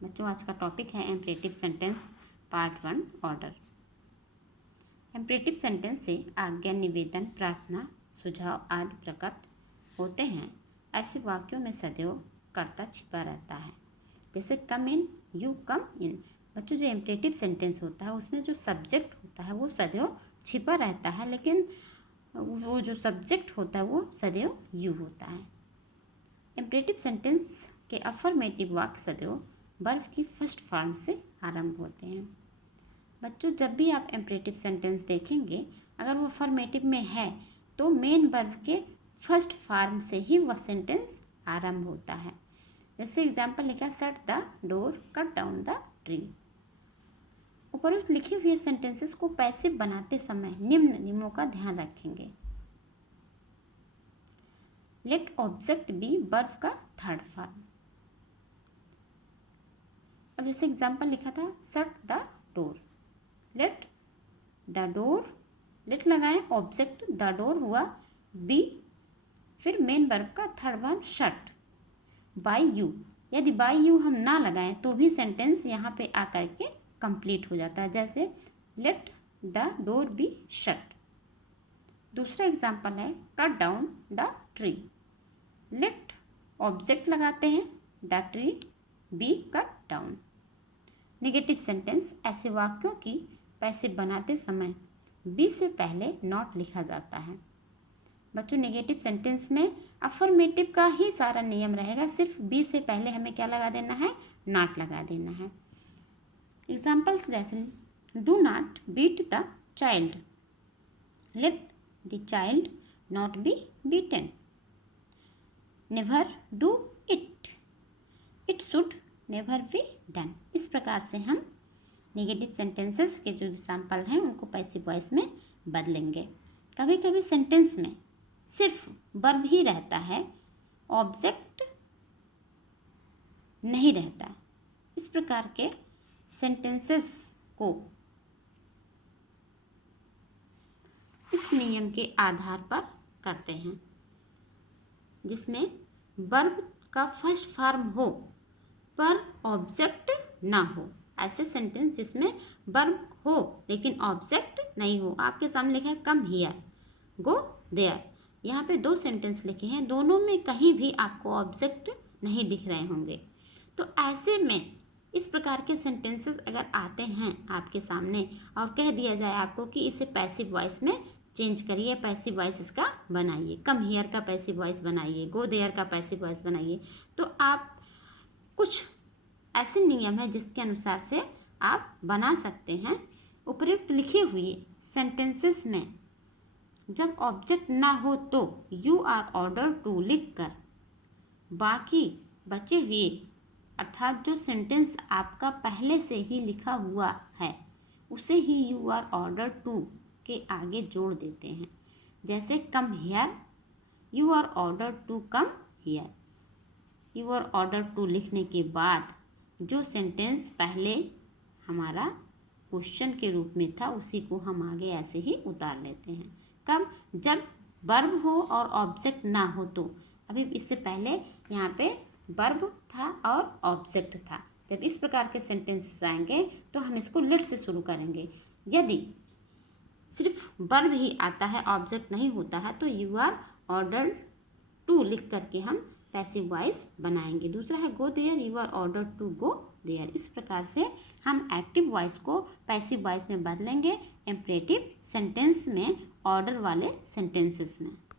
बच्चों आज का टॉपिक है imperative sentence part 1 order. Imperative sentence से आज्ञा, निवेदन, प्रार्थना, सुझाव आदि प्रकट होते हैं। ऐसे वाक्यों में सदैव कर्ता छिपा रहता है। जैसे कम इन, यू कम इन। बच्चों जो इम्परेटिव सेंटेंस होता है उसमें जो सब्जेक्ट होता है वो सदैव छिपा रहता है, लेकिन वो जो सब्जेक्ट होता है वो सदैव यू होता है। इम्परेटिव सेंटेंस के अफर्मेटिव वाक्य सदैव वर्ब की फर्स्ट फॉर्म से आरंभ होते हैं। बच्चों जब भी आप इम्परेटिव सेंटेंस देखेंगे, अगर वो अफर्मेटिव में है तो मेन वर्ब के फर्स्ट फॉर्म से ही वह सेंटेंस आरंभ होता है। जैसे एग्जाम्पल लिखा, shut the door, cut down the tree. उपरोक्त लिखे हुए सेंटेंसेस को पैसिव बनाते समय निम्न नियमों का ध्यान रखेंगे। लेट ऑब्जेक्ट बी वर्ब का थर्ड फॉर्म। अब जैसे एग्जाम्पल लिखा था, shut the door, let the door, let लगाएं, ऑब्जेक्ट द डोर हुआ बी, फिर मेन वर्ब का third verb shut, by you. यदि बाय यू हम ना लगाएं तो भी सेंटेंस यहाँ पे आकर के कंप्लीट हो जाता है। जैसे let the door be shut. दूसरा एग्जाम्पल है, cut down the tree, let object लगाते हैं, the tree be cut down. Negative sentence ऐसे वाक्यों की पैसिव बनाते समय बी से पहले नॉट लिखा जाता है। बच्चों नेगेटिव सेंटेंस में अफर्मेटिव का ही सारा नियम रहेगा, सिर्फ बी से पहले हमें क्या लगा देना है, नॉट लगा देना है। एग्जाम्पल्स जैसे, do not beat the child, let the child not be beaten, never do it, it should never be done. इस प्रकार से हम नेगेटिव सेंटेंसेस के जो एग्जाम्पल हैं उनको पैसिव वॉइस में बदलेंगे। कभी कभी सेंटेंस में सिर्फ वर्ब ही रहता है, ऑब्जेक्ट नहीं रहता। इस प्रकार के सेंटेंसेस को इस नियम के आधार पर करते हैं, जिसमें वर्ब का फर्स्ट फॉर्म हो पर ऑब्जेक्ट ना हो। ऐसे सेंटेंस जिसमें वर्ब हो लेकिन ऑब्जेक्ट नहीं हो। आपके सामने लिखा है कम हियर, गो देयर। यहाँ पे दो सेंटेंस लिखे हैं, दोनों में कहीं भी आपको ऑब्जेक्ट नहीं दिख रहे होंगे। तो ऐसे में इस प्रकार के सेंटेंसेस अगर आते हैं आपके सामने और कह दिया जाए आपको कि इसे पैसिव वॉइस में चेंज करिए, पैसिव वॉइस इसका बनाइए, कम हियर का पैसिव वॉइस बनाइए, गो देयर का पैसिव वॉइस बनाइए, तो आप कुछ ऐसे नियम है जिसके अनुसार से आप बना सकते हैं। उपयुक्त लिखे हुए सेंटेंसेस में जब ऑब्जेक्ट ना हो तो यू आर ऑर्डर टू लिख कर बाकी बचे हुए अर्थात जो सेंटेंस आपका पहले से ही लिखा हुआ है उसे ही यू आर ऑर्डर टू के आगे जोड़ देते हैं। जैसे come here, you are order to come here. You are order to लिखने के बाद जो सेंटेंस पहले हमारा क्वेश्चन के रूप में था उसी को हम आगे ऐसे ही उतार लेते हैं। कब, जब वर्ब हो और ऑब्जेक्ट ना हो। तो अभी इससे पहले यहाँ पे वर्ब था और ऑब्जेक्ट था। जब इस प्रकार के सेंटेंसेस आएंगे तो हम इसको लेट से शुरू करेंगे। यदि सिर्फ वर्ब ही आता है, ऑब्जेक्ट नहीं होता है, तो यू आर ऑर्डर टू लिख करके हम पैसिव वॉइस बनाएंगे। दूसरा है go there, you are order to go there. इस प्रकार से हम एक्टिव वॉइस को पैसिव वॉइस में बदलेंगे इम्परेटिव सेंटेंस में, ऑर्डर वाले सेंटेंसेस में।